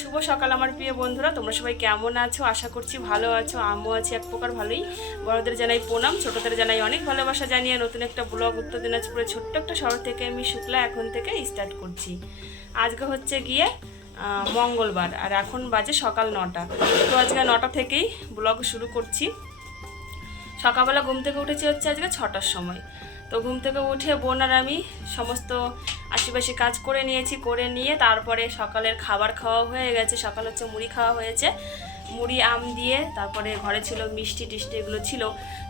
শুভ সকাল আমার প্রিয় বন্ধুরা, তোমরা সবাই কেমন আছো? আশা করছি ভালো আছো। আমিও আছি এক প্রকার ভালোই। বড়দের জানাই প্রণাম, ছোটদের জানাই অনেক ভালোবাসা জানিয়ে নতুন একটা ব্লগ উত্তর দিনাজপুরের ছোট্ট একটা শহর থেকে আমি শুক্লা এখন থেকে স্টার্ট করছি। আজকে হচ্ছে গিয়ে মঙ্গলবার আর এখন বাজে সকাল 9টা। তো আজকে 9টা থেকেই ব্লগ শুরু করছি। সকালবেলা ঘুম থেকে উঠেছি হচ্ছে আজকে 6টার সময়। তো ঘুম থেকে উঠে বোন আর আমি সমস্ত আশেপাশে কাজ করে নিয়েছি, করে নিয়ে তারপরে সকালের খাবার খাওয়া হয়ে গেছে। সকাল হচ্ছে মুড়ি খাওয়া হয়েছে, মুড়ি আম দিয়ে, তারপরে ঘরে ছিল মিষ্টি টিষ্টি এগুলো ছিল,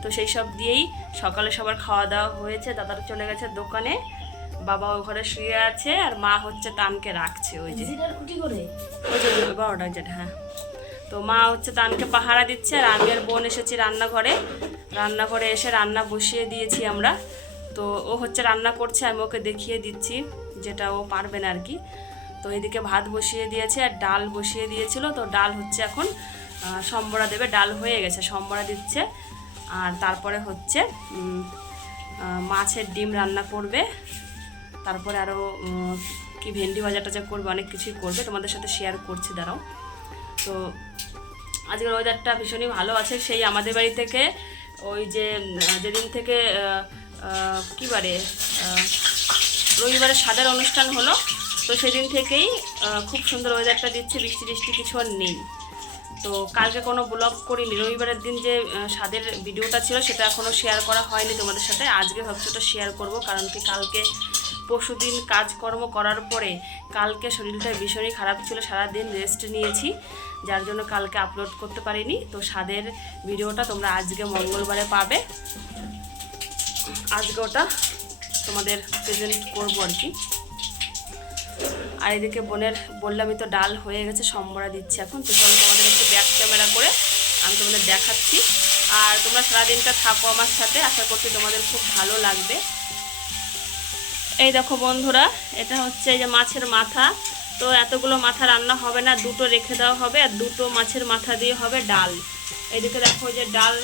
তো সেই সব দিয়েই সকালে সবার খাওয়া দাওয়া হয়েছে। দাদারা চলে গেছে দোকানে, বাবা ওই ঘরে শুয়ে আছে আর মা হচ্ছে তানকে রাখছে ওই যে বারোটা যেটা। হ্যাঁ, তো মা হচ্ছে তানকে পাহারা দিচ্ছে আর আমি আর বোন এসেছি রান্নাঘরে এসে রান্না বসিয়ে দিয়েছি আমরা। তো ও হচ্ছে রান্না করছে, আমি ওকে দেখিয়ে দিচ্ছি যেটা ও পারবে না আর কি। তো এদিকে ভাত বসিয়ে দিয়েছে আর ডাল বসিয়ে দিয়েছিল। তো ডাল হচ্ছে এখন সম্বরা দেবে, ডাল হয়ে গেছে, সম্বরা দিচ্ছে। আর তারপরে হচ্ছে মাছের ডিম রান্না করবে, তারপরে আরও কি ভেন্ডি ভাজা টাজা করবে, অনেক কিছুই করবে, তোমাদের সাথে শেয়ার করছি, দাঁড়াও। তো আজকের ওয়েদারটা ভীষণই ভালো আছে। সেই আমাদের বাড়ি থেকে ওই যে যেদিন থেকে কী বারে রবিবারে স্বাদের অনুষ্ঠান হলো, তো সেদিন থেকেই খুব সুন্দর ওয়েদারটা দিচ্ছে, বৃষ্টি টিষ্টি কিছু আর নেই। তো কালকে কোনো ব্লগ করিনি, রবিবারের দিন যে স্বাদের ভিডিওটা ছিল সেটা এখনও শেয়ার করা হয়নি তোমাদের সাথে। আজকে ভাবছি ওটা শেয়ার করব, কারণ কি কালকে পরশুদিন কাজকর্ম করার পরে কালকে শরীরটা ভীষণই খারাপ ছিল, সারাদিন রেস্ট নিয়েছি, যার জন্য কালকে আপলোড করতে পারিনি। তো স্বাদের ভিডিওটা তোমরা আজকে মঙ্গলবারে পাবে, আজকে ওটা তোমাদের প্রেজেন্ট করবো আর কি। আর এদিকে বোনের বললামই তো ডাল হয়ে গেছে, সম্বরা দিচ্ছে এখন। তো চলো তোমাদের একটু ব্যাক ক্যামেরা করে আমি তোমাদের দেখাচ্ছি, আর তোমরা সারাদিনটা থাকো আমার সাথে, আশা করছি তোমাদের খুব ভালো লাগবে। এই দেখো বন্ধুরা, এটা হচ্ছে এই যে মাছের মাথা। তো এতগুলো মাথা রান্না হবে না, দুটো রেখে দেওয়া হবে, আর দুটো মাছের মাথা দিয়ে হবে ডাল। এইদিকে দেখো যে ডাল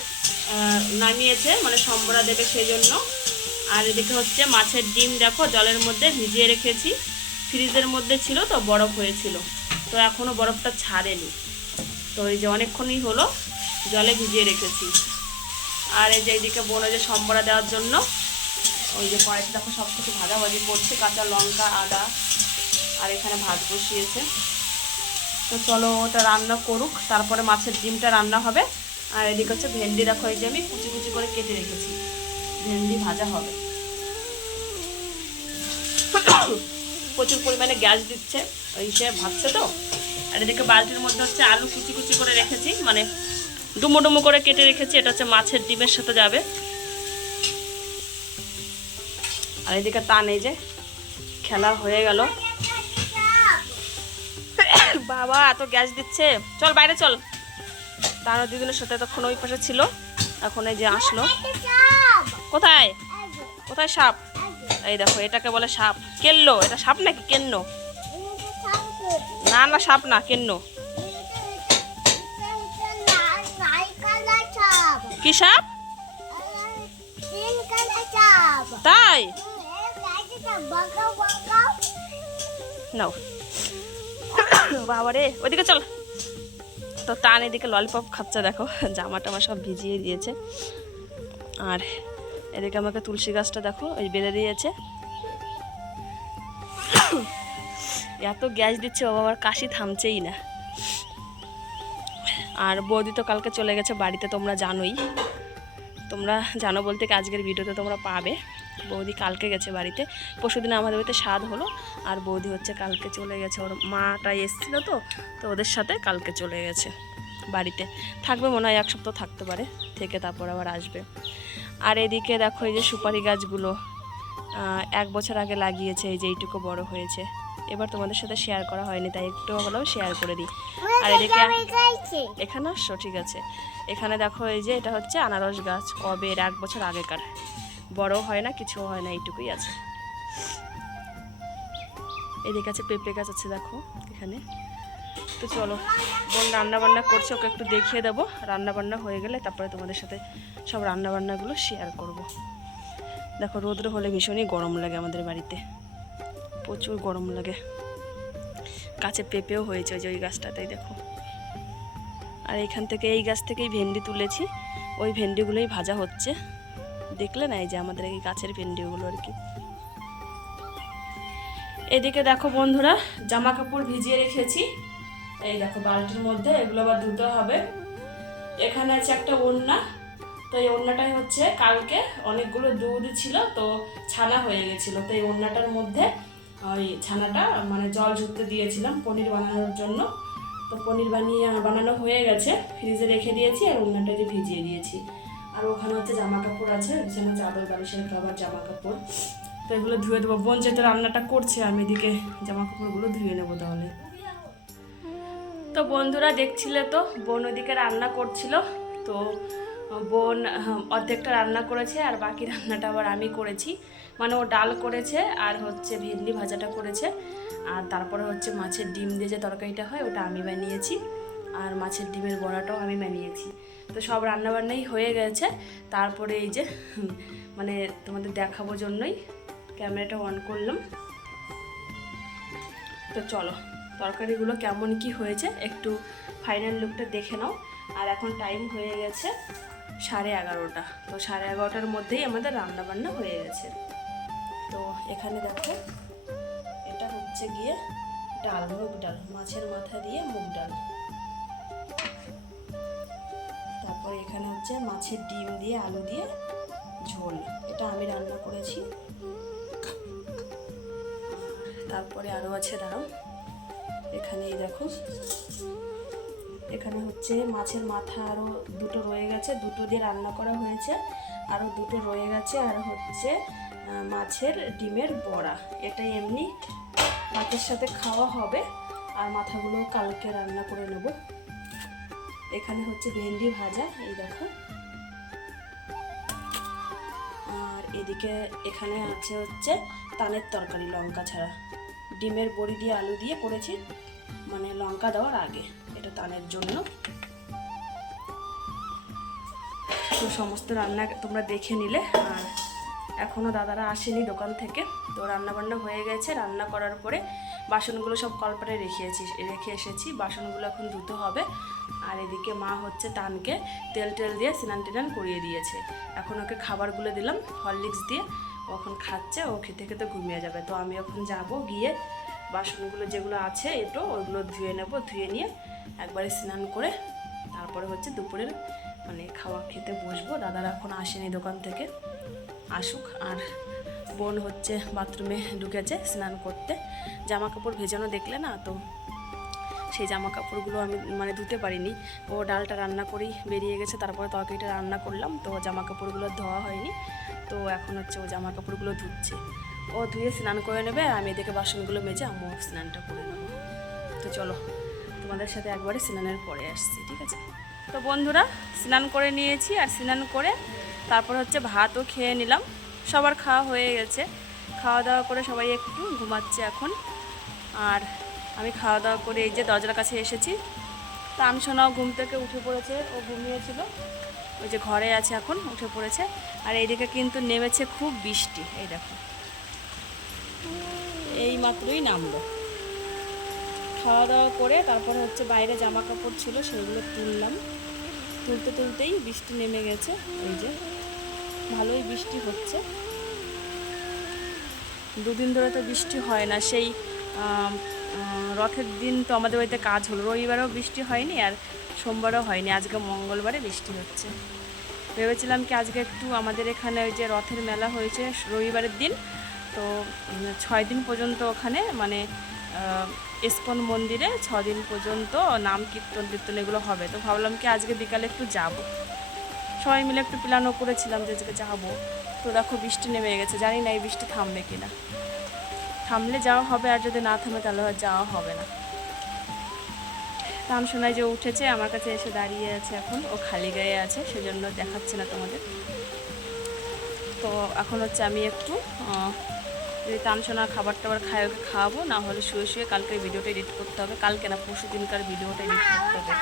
নামিয়েছে, মানে সম্বরা দেবে সেই জন্য। আর এদিকে হচ্ছে মাছের ডিম, দেখো জলের মধ্যে ভিজিয়ে রেখেছি, ফ্রিজের মধ্যে ছিল তো বরফ হয়েছিল, তো এখনও বরফটা ছাড়েনি। তো এই যে অনেকক্ষণই হলো জলে ভিজিয়ে রেখেছি। আর এই যে এইদিকে বোনে যে সম্বরা দেওয়ার জন্য ওই যে কড়াইতে দেখো সব কিছু ভাজাভাজি করছে, কাঁচা লঙ্কা আদা, আর এখানে ভাত বসিয়েছে। তো চলো ওটা রান্না করুক, তারপরে মাছের ডিমটা রান্না হবে। আর এদিকে হচ্ছে ভেন্ডি, দেখো এই যে আমি কুচি কুচি করে কেটে রেখেছি, ভেন্ডি ভাজা হবে। প্রচুর পরিমাণে গ্যাস দিচ্ছে, ওই সে ভাজছে তো। আর এদিকে বালতির মধ্যে হচ্ছে আলু কুচি কুচি করে রেখেছি, মানে ডুমো ডুমো করে কেটে রেখেছি, এটা হচ্ছে মাছের ডিমের সাথে যাবে। আর এদিকে টান, এই যে খেলা হয়ে গেল, বাবা এত গ্যাস দিচ্ছে, চল বাইরে চল। তার দিদিনের সাথে তখন ওই পাশে ছিল, এখন এই যে আসলো। কোথায় কোথায় সাপ? এই দেখো এটাকে বলে সাপ। কেল্লো, এটা সাপ নাকি কেন্ন? না না সাপ না, কেন্ন। কি সাপ? তাই নাও বাবারে, ওইদিকে চল। তো টান এদিকে ললিপপ খাচ্ছে, দেখো জামা টামা সব ভিজিয়ে দিয়েছে। আর এদিকে আমাকে তুলসী গাছটা দেখো ওই বেঁধে দিয়েছে। এত গ্যাস দিচ্ছে বাবা, আমার কাশি থামছেই না। আর বৌদি তো কালকে চলে গেছে বাড়িতে, তোমরা জানোই, তোমরা জানো বলতে আজকের ভিডিওতে তোমরা পাবে। বৌদি কালকে গেছে বাড়িতে, পরশুদিন আমাদের বাড়িতে স্বাদ হলো, আর বৌদি হচ্ছে কালকে চলে গেছে, ওর মাটা এসেছিলো তো ওদের সাথে কালকে চলে গেছে বাড়িতে। থাকবে মনে হয় 1 সপ্তাহ থাকতে পারে, থেকে তারপর আবার আসবে। আর এদিকে দেখো এই যে সুপারি গাছগুলো 1 বছর আগে লাগিয়েছে, এই যে এইটুকু বড় হয়েছে। এবার তোমাদের সাথে শেয়ার করা হয়নি, তাই একটু হলেও শেয়ার করে দিই। আর এদিকে এখানে আসছো, ঠিক আছে। এখানে দেখো এই যে এটা হচ্ছে আনারস গাছ, কবে 1 বছর আগেকার, বড় হয় না, কিছু হয় না, এইটুকুই আছে। এদিকে আছে পেঁপে গাছ আছে দেখো এখানে। তো চলো, বোন রান্নাবান্না করছে, ওকে একটু দেখিয়ে দেবো। রান্নাবান্না হয়ে গেলে তারপরে তোমাদের সাথে সব রান্নাবান্নাগুলো শেয়ার করব। দেখো রোদ্র হলে ভীষণই গরম লাগে আমাদের বাড়িতে, প্রচুর গরম লাগে। গাছে পেঁপেও হয়েছে, ওই যে ওই গাছটাতেই দেখো। আর এখান থেকে এই গাছ থেকেই ভেন্ডি তুলেছি, ওই ভেন্ডিগুলোই ভাজা হচ্ছে। দেখলে না, এই যে আমাদের এই গাছের ভেন্ডিগুলো আর কি। এদিকে দেখো বন্ধুরা, জামা কাপড় ভিজিয়ে রেখেছি, এই দেখো বালতির মধ্যে, এগুলো আবার ধুতে হবে। এখানে আছে একটা ওড়না, তো এই ওড়নাটাই হচ্ছে কালকে অনেকগুলো দুধ ছিল তো ছানা হয়ে গেছিলো, তো এই ওড়নাটার মধ্যে ওই ছানাটা মানে জল ঝরতে দিয়েছিলাম পনির বানানোর জন্য। তো পনির বানানো হয়ে গেছে, ফ্রিজে রেখে দিয়েছি, আর ওড়নাটা যে ভিজিয়ে দিয়েছি। আর ওখানে হচ্ছে জামা কাপড় আছে, বিছানা চাদর বালিশের কভার জামা কাপড়, তো এগুলো ধুয়ে দেবো। বোন যেহেতু রান্নাটা করছে, আমি এদিকে জামা কাপড়গুলো ধুয়ে নেবো তাহলে। তো বন্ধুরা দেখছিলে তো, বোন ওদিকে রান্না করছিল, তো বোন অর্ধেকটা রান্না করেছে আর বাকি রান্নাটা আবার আমি করেছি। মানে ও ডাল করেছে আর হচ্ছে ভেন্ডি ভাজাটা করেছে, আর তারপরে হচ্ছে মাছের ডিম দিয়ে যে তরকারিটা হয় ওটা আমি বানিয়েছি, আর মাছের ডিমের বড়াটাও আমি বানিয়েছি। তো সব রান্নাবান্নাই হয়ে গেছে। তারপরে এই যে মানে তোমাদের দেখাবো জন্যই ক্যামেরাটা অন করলাম। তো চলো তরকারিগুলো কেমন কি হয়েছে একটু ফাইনাল লুকটা দেখে নাও। আর এখন টাইম হয়ে গেছে 11:30। তো 11:30টার মধ্যেই আমাদের রান্নাবান্না হয়ে গেছে। তো এখানে দেখো, এটা হচ্ছে গিয়ে ডাল, মুগ ডাল, মাছের মাথা দিয়ে মুগ ডাল। তারপর এখানে হচ্ছে মাছের ডিম দিয়ে আলু দিয়ে ঝোল, এটা আমি রান্না করেছি। তারপরে আরও আছে, দাঁড়াও, এখানেই দেখো, এখানে হচ্ছে মাছের মাথা আরও দুটো রয়ে গেছে, দুটো দিয়ে রান্না করা হয়েছে, আরও দুটো রয়ে গেছে। আর হচ্ছে মাছের ডিমের বড়া, এটা এমনি ভাতের সাথে খাওয়া হবে, আর মাথাগুলো কালকে রান্না করে নেব। এখানে হচ্ছে ভেন্ডি ভাজা, এই দেখো। আর এদিকে এখানে আছে হচ্ছে তালের তরকারি লঙ্কা ছাড়া, ডিমের বড়ি দিয়ে আলু দিয়ে করেছি, মানে লঙ্কা দেওয়ার আগে, এটা তালের জন্য। তো সমস্ত রান্না তোমরা দেখে নিলে। আর এখনও দাদারা আসেনি দোকান থেকে, তো রান্নাবান্না হয়ে গেছে। রান্না করার পরে বাসনগুলো সব কলপারে রেখে এসেছি, বাসনগুলো এখন ধুতে হবে। আর এদিকে মা হচ্ছে টানকে তেল দিয়ে স্নান টেনান করিয়ে দিয়েছে। এখন ওকে খাবারগুলো দিলাম হরলিক্স দিয়ে, ও এখন খাচ্ছে, ও খেতে খেতে ঘুমিয়ে যাবে। তো আমি এখন যাব, গিয়ে বাসনগুলো যেগুলো আছে একটু ওইগুলো ধুয়ে নেব, ধুয়ে নিয়ে একবারে স্নান করে তারপরে হচ্ছে দুপুরের মানে খাওয়া খেতে বসবো। দাদারা এখন আসেনি দোকান থেকে, আসুক। আর বোন হচ্ছে বাথরুমে ঢুকেছে স্নান করতে, জামা কাপড় ভেজানো দেখলে না, তো সেই জামা কাপড়গুলো আমি মানে ধুতে পারিনি। ও ডালটা রান্না করেই বেরিয়ে গেছে, তারপরে তরকারিটা রান্না করলাম, তো জামা কাপড়গুলো ধোয়া হয়নি। তো এখন হচ্ছে ও জামা কাপড়গুলো ধুচ্ছে, ও ধুয়ে স্নান করে নেবে, আর আমি এদিকে বাসনগুলো মেজে আমিও স্নানটা করে নেবো। তো চলো তোমাদের সাথে একবারে স্নানের পরে আসছি, ঠিক আছে? তো বন্ধুরা স্নান করে নিয়েছি, আর স্নান করে তারপর হচ্ছে ভাতও খেয়ে নিলাম, সবার খাওয়া হয়ে গেছে। খাওয়া দাওয়া করে সবাই একটু ঘুমাচ্ছে এখন। আর আমি খাওয়া দাওয়া করে এই যে দরজার কাছে এসেছি, তা আমসোনাও ঘুম থেকে উঠে পড়েছে, ও ঘুমিয়েছিল, ওই যে ঘরে আছে এখন, উঠে পড়েছে। আর এইদিকে কিন্তু নেমেছে খুব বৃষ্টি, এই দেখো এই মাত্রই নামলো। খাওয়া দাওয়া করে তারপরে হচ্ছে বাইরে জামা কাপড় ছিল সেগুলো তুললাম, তুলতেই বৃষ্টি নেমে গেছে। এই যে ভালোই বৃষ্টি হচ্ছে, দুদিন ধরে তো বৃষ্টি হয় না, সেই রথের দিন তো আমাদের বাড়িতে কাজ হলো, রবিবারেও বৃষ্টি হয়নি আর সোমবারও হয়নি, আজকে মঙ্গলবারে বৃষ্টি হচ্ছে। ভেবেছিলাম কি আজকে একটু আমাদের এখানে ওই যে রথের মেলা হয়েছে রবিবারের দিন, তো 6 দিন পর্যন্ত ওখানে মানে ইস্কন মন্দিরে 6 দিন পর্যন্ত নাম কীর্তন এগুলো হবে। তো ভাবলাম কি আজকে বিকালে একটু যাব, সবাই মিলে একটু প্ল্যানও করেছিলাম যে আজকে যাবো। তো দেখো বৃষ্টি নেমে গেছে, জানি না এই বৃষ্টি থামবে কিনা, থামলে যাওয়া হবে, আর যদি না থামে তাহলে আর যাওয়া হবে না। রাম শোনায় যে উঠেছে, আমার কাছে এসে দাঁড়িয়ে আছে এখন, ও খালি গায়ে আছে সেজন্য দেখাচ্ছে না তোমাদের। তো এখন হচ্ছে আমি একটু যদি তানসোনা খাবার টাবার খায় ওকে খাওয়াবো, না হলে শুয়ে কালকের ভিডিওটা এডিট করতে হবে, কালকে না পরশু দিনকার ভিডিওটা এডিট করতে হবে।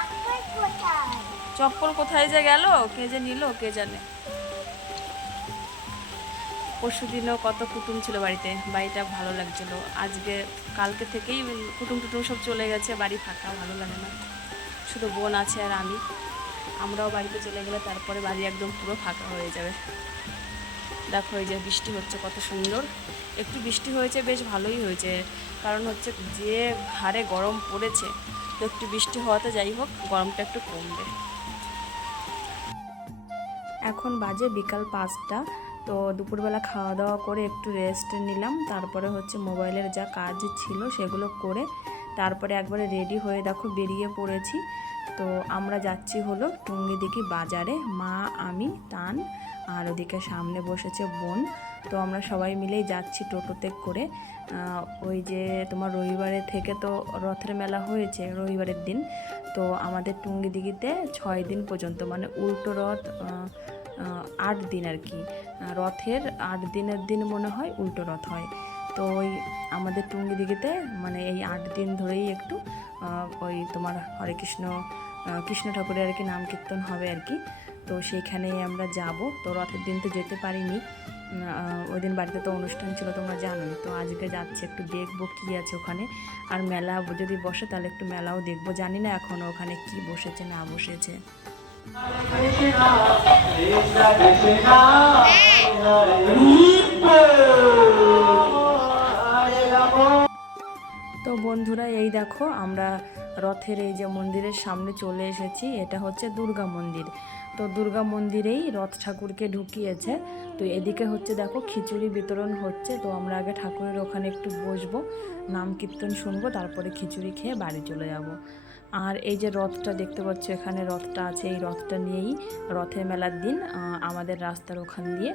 চপ্পল কোথায় যে গেল, কে যে নিল কে জানে। পরশু দিনও কত কুটুম ছিল বাড়িতে, বাড়িটা ভালো লাগছিল। আজকে কালকে থেকেই কুটুম টুটুম সব চলে গেছে, বাড়ি ফাঁকা, ভালো লাগে না, শুধু বোন আছে আর আমরাও বাড়িতে চলে গেলে তারপরে বাড়ি একদম পুরো ফাঁকা হয়ে যাবে। দেখো এই যে বৃষ্টি হচ্ছে কত সুন্দর, একটু বৃষ্টি হয়েছে বেশ ভালোই হয়েছে, কারণ হচ্ছে যে হারে গরম পড়েছে, তো একটু বৃষ্টি হওয়াতে যাই হোক গরমটা একটু কমবে। এখন বাজে বিকাল 5টা। তো দুপুরবেলা খাওয়া দাওয়া করে একটু রেস্ট নিলাম, তারপরে হচ্ছে মোবাইলের যা কাজ ছিল সেগুলো করে তারপরে একবারে রেডি হয়ে দেখো বেরিয়ে পড়েছি। তো আমরা যাচ্ছি হলো টুঙ্গিদিঘি বাজারে, মা, আমি, তান আর ওদিকে সামনে বসেছে বোন। তো আমরা সবাই মিলেই যাচ্ছি টোটোতে করে। ওই যে তোমার রবিবারে থেকে তো রথের মেলা হয়েছে রবিবারের দিন, তো আমাদের টুঙ্গিদিঘিতে 6 দিন পর্যন্ত, মানে উল্টো রথ 8 দিন আর কি, রথের 8 দিনের দিন মনে হয় উল্টো রথ হয়। তো ওই আমাদের টুঙ্গিদিঘিতে মানে এই 8 দিন ধরেই একটু ওই তোমার হরে কৃষ্ণ কৃষ্ণ ঠাকুরের আর কি নাম কীর্তন হবে আর কি। তো সেইখানেই আমরা যাব। তো রথের দিন তো যেতে পারিনি, ওই দিন বাড়িতে তো অনুষ্ঠান ছিল তোমরা জানোই। তো আজকে যাচ্ছি, একটু দেখবো কী আছে ওখানে, আর মেলা যদি বসে তাহলে একটু মেলাও দেখবো। জানি না এখনও ওখানে কি বসেছে না বসেছে। তো বন্ধুরা এই দেখো আমরা রথের এই যে মন্দিরের সামনে চলে এসেছি, এটা হচ্ছে দুর্গা মন্দির। তো দুর্গা মন্দিরেই রথ ঠাকুরকে ঢুকিয়েছে। তো এদিকে হচ্ছে দেখো খিচুড়ি বিতরণ হচ্ছে। তো আমরা আগে ঠাকুরের ওখানে একটু বসবো, নাম কীর্তন শুনবো, তারপরে খিচুড়ি খেয়ে বাড়ি চলে যাব। আর এই যে রথটা দেখতে পাচ্ছ, এখানে রথটা আছে, এই রথটা নিয়েই রথের মেলার দিন আমাদের রাস্তার ওখান দিয়ে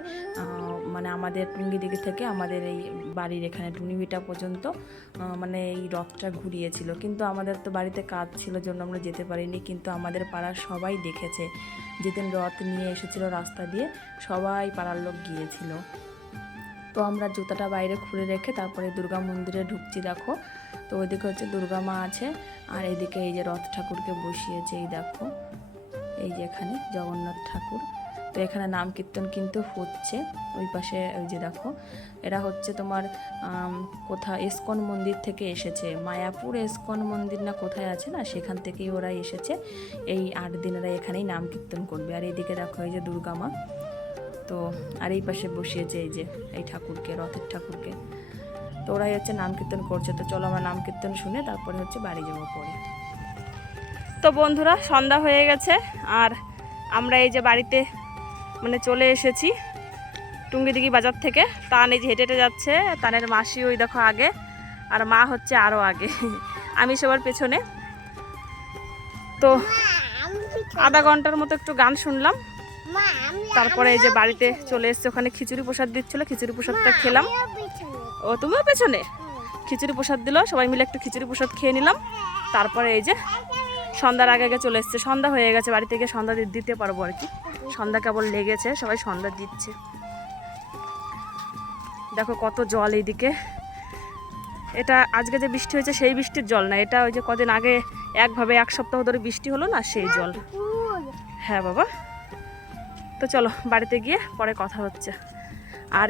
মানে আমাদের টুঙ্গিদিঘি থেকে আমাদের এই বাড়ির এখানে টুনিভিটা পর্যন্ত মানে এই রথটা ঘুরিয়েছিল। কিন্তু আমাদের তো বাড়িতে কাজ ছিল জন্য আমরা যেতে পারিনি, কিন্তু আমাদের পাড়ার সবাই দেখেছে। যেদিন রথ নিয়ে এসেছিল রাস্তা দিয়ে সবাই পাড়ার লোক গিয়েছিল। তো আমরা জুতাটা বাইরে খুলে রেখে তারপরে দুর্গা মন্দিরে ঢুকছি। দেখো তো ওইদিকে হচ্ছে দুর্গা মা আছে, আর এইদিকে এই যে রথ ঠাকুরকে বসিয়েছে, এই দেখো এই যে এখানে জগন্নাথ ঠাকুর। তো এখানে নাম কীর্তন কিন্তু হচ্ছে। ওই পাশে ওই যে দেখো, এরা হচ্ছে তোমার ইস্কন মন্দির থেকে এসেছে, মায়াপুর ইস্কন মন্দির না কোথায় আছে না, সেখান থেকেই ওরা এসেছে। এই 8 দিন এরা এখানেই নাম কীর্তন করবে। আর এইদিকে দেখো এই যে দুর্গা মা, তো আর এই পাশে বসিয়েছে এই যে এই ঠাকুরকে, রথের ঠাকুরকে। তো ওরাই হচ্ছে নাম কীর্তন করছে। তো চলো আমরা নাম কীর্তন শুনে তারপরে হচ্ছে বাড়ি যাবো পরে। তো বন্ধুরা সন্ধ্যা হয়ে গেছে, আর আমরা এই যে বাড়িতে মানে চলে এসেছি টুঙ্গিদিঘি বাজার থেকে। তান এই যে হেঁটে হেঁটে যাচ্ছে, তানের মাসি ওই দেখো আগে, আর মা হচ্ছে আরও আগে, আমি সবার পেছনে। তো আধা ঘন্টার মতো একটু গান শুনলাম, তারপরে এই যে বাড়িতে চলে এসছে। ওখানে খিচুড়ি প্রসাদ দিচ্ছিল, খিচুড়ি প্রসাদটা খেলাম। ও তুমিও পেছনে? খিচুড়ি প্রসাদ দিল, সবাই মিলে একটু খিচুড়ি প্রসাদ খেয়ে নিলাম। তারপরে এই যে সন্ধ্যার আগে আগে চলে এসছে, সন্ধ্যা হয়ে গেছে, বাড়ি থেকে সন্ধ্যা দিতে পারবো আর কি। সন্ধ্যা কেবল লেগেছে, সবাই সন্ধ্যা দিচ্ছে। দেখো কত জল এইদিকে। এটা আজকে যে বৃষ্টি হয়েছে সেই বৃষ্টির জল না, এটা ওই যে কদিন আগে একভাবে 1 সপ্তাহ ধরে বৃষ্টি হলো না, সেই জল। হ্যাঁ বাবা। তো চলো বাড়িতে গিয়ে পরে কথা হচ্ছে। আর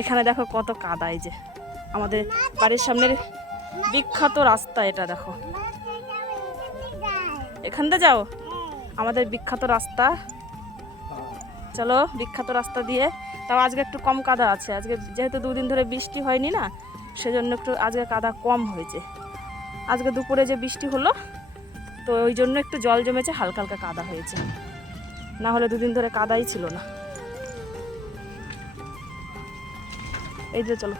এখানে দেখো কত কাদা, এই যে আমাদের বাড়ির সামনের বিখ্যাত রাস্তা, এটা দেখো, এখান থেকে যাও আমাদের বিখ্যাত রাস্তা। চলো বিখ্যাত রাস্তা দিয়ে, তাও আজকে একটু কম কাদা আছে। আজকে যেহেতু 2 দিন ধরে বৃষ্টি হয়নি না, সেজন্য একটু আজকে কাদা কম হয়েছে। আজকে দুপুরে যে বৃষ্টি হলো তো ওই জন্য একটু জল জমেছে, হালকা হালকা কাদা হয়েছে, না হলে 2 দিন ধরে কাদাই ছিল না। এই যে চলো।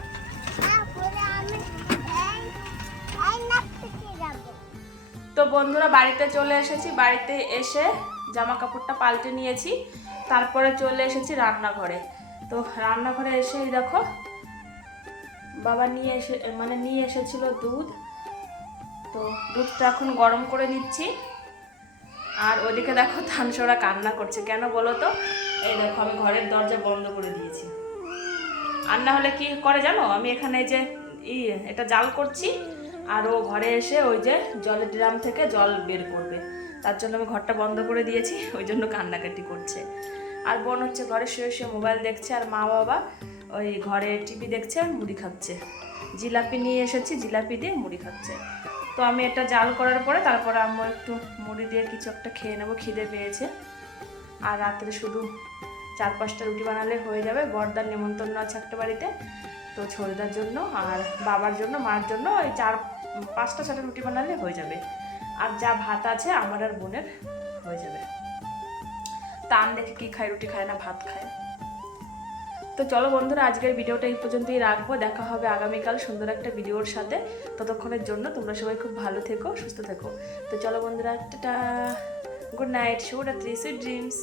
তো বন্ধুরা বাড়িতে চলে এসেছি, বাড়িতে এসে জামা কাপড়টা পাল্টে নিয়েছি, তারপরে চলে এসেছি রান্নাঘরে। তো রান্নাঘরে এসে দেখো বাবা নিয়ে এসেছিল দুধ। তো দুধটা এখন গরম করে নিচ্ছি। আর ওদিকে দেখো ধানসোরা কান্না করছে, কেন বলো তো? এই দেখো আমি ঘরের দরজা বন্ধ করে দিয়েছি। আর না হলে কি করে জানো, আমি এখানে যে এটা জাল করছি, আর ও ঘরে এসে ওই যে জলের ড্রাম থেকে জল বের করবে, তার জন্য আমি ঘরটা বন্ধ করে দিয়েছি, ওই জন্য কান্নাকাটি করছে। আর বোন হচ্ছে ঘরে শুয়ে শুয়ে মোবাইল দেখছে, আর মা বাবা ওই ঘরে টিভি দেখছে আর মুড়ি খাচ্ছে। জিলাপি নিয়ে এসেছি, জিলাপি দিয়ে মুড়ি খাচ্ছে। তো আমি এটা জাল করার পরে তারপরে আম্মু একটু মুড়ি দিয়ে কিছু একটা খেয়ে নেবো, খিদে পেয়েছে। আর রাত্রে শুধু 4-5টা রুটি বানালে হয়ে যাবে। বড়দার নেমন্তন্ন আছে একটা বাড়িতে, তো ছোটদার জন্য আর বাবার জন্য, মার জন্য ওই 4-5টা-6টা রুটি বানালে হয়ে যাবে। আর যা ভাত আছে আমার আর বোনের হয়ে যাবে। তা আমি দেখি কী খায়, রুটি খায় না ভাত খায়। তো চলো বন্ধুরা, আজকের ভিডিওটা এই পর্যন্তই রাখবো। দেখা হবে আগামীকাল সুন্দর একটা ভিডিওর সাথে। ততক্ষণের জন্য তোমরা সবাই খুব ভালো থেকো, সুস্থ থেকো। তো চলো বন্ধুরা, টাটা, গুড নাইট, শুভরাত্রি, সুইট ড্রিমস।